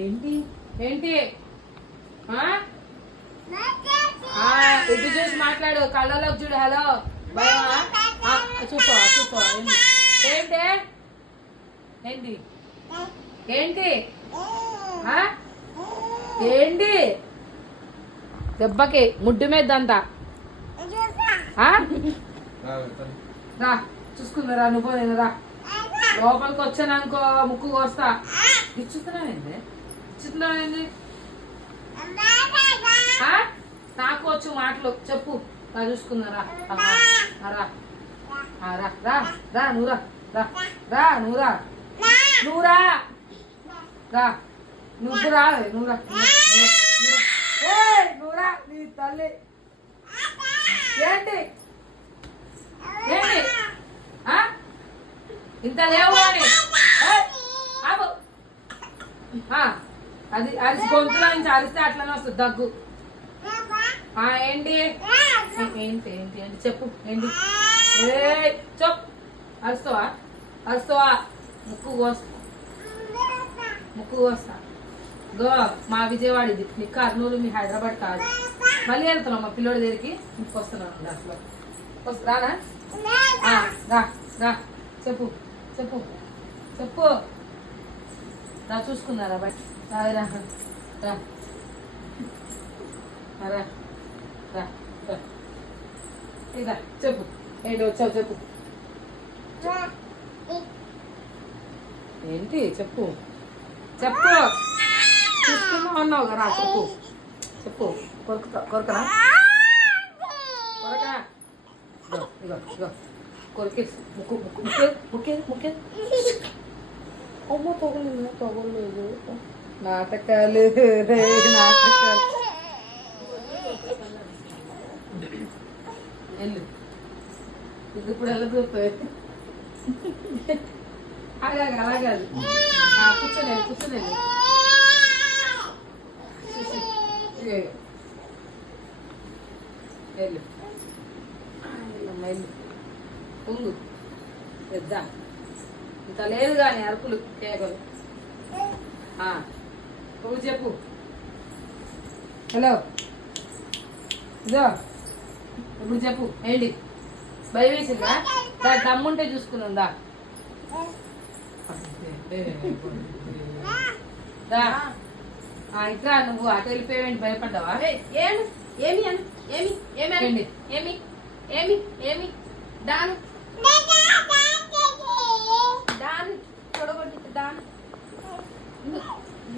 ఏంటి ఏంటి ఇటు చూసి మాట్లాడు, కళ్ళలోకి చూడు. హలో భయమా? చూపో చూపో. ఏంటి ఏంటి ఏంటి ఏంటి దెబ్బకి ముడ్డు మీద అంతా రా చూసుకుందా నువ్వు నేను రా లోపలికి వచ్చాననుకో ముక్కు కోస్తా. ఇచ్చుతున్నావేంది ఇచ్చుతున్నావేంది? నాకు వచ్చు మాటలు చెప్పు. రా చూసుకుందా రా రా రా రా నువ్వు రా రా నువ్వు రా నువ్వు రా రా నువ్వు రా నువ్వు రా నువ్వు రా నీ తల్లి. ఏంటి ఏంటి ఇంత లేవు అని అది అరిసి గొంతులో నుంచి అరిస్తే అట్లనే వస్తుంది దగ్గు. ఏంటి ఏంటి ఏంటి ఏంటి చెప్పు ఏంటి? చెప్పు. అరుస్తావా అరుస్తావా? ముక్కు కోస్తా ముక్కు కోస్తా. గో మా విజయవాడ ఇది, మీ కర్నూలు మీ హైదరాబాద్ కాదు. మళ్ళీ వెళ్తున్నాం మా పిల్లోడి దగ్గరికి. ఇంటికి వస్తున్నాను అసలు రానా? రా రా చెప్పు చెప్పు చెప్పు. రా చూసుకున్నారా బట్ రా రా రా రా రా ఇదా చెప్పు. ఏంటి వచ్చావు చెప్పు. ఏంటి చెప్పు చెప్పు. చూసుకున్నా అన్నావు కదా చెప్పు చెప్పు. కొరకరా కొరక ఇగో ఇగో కొరికేసి ముక్కు ముక్కు ముక్కే ముక్కే ముక్కే. అమ్మో తగలేదు తగలేదు. నాటకాలు రే నాటకాలు. వెళ్ళు ఇది ఇప్పుడు వెళ్ళిపోతాయి. అలాగే అలాగే కూర్చొని కూర్చొని వెళ్ళు వెళ్ళు పొంగు పెద్ద ఇంత లేదు కానీ అరుపులు కేకలు. పొంగు చెప్పు. హలో ఇదో ఇప్పుడు చెప్పు. ఏంటి భయం వేసిందా? దమ్ముంటే చూసుకునుందా? ఇట్లా నువ్వు అటు వెళ్ళిపోయేంటి? భయపడ్డావా? ఏమి ఏమి ఏమి ఏమి ఏమి ఏమి ఏమి దాని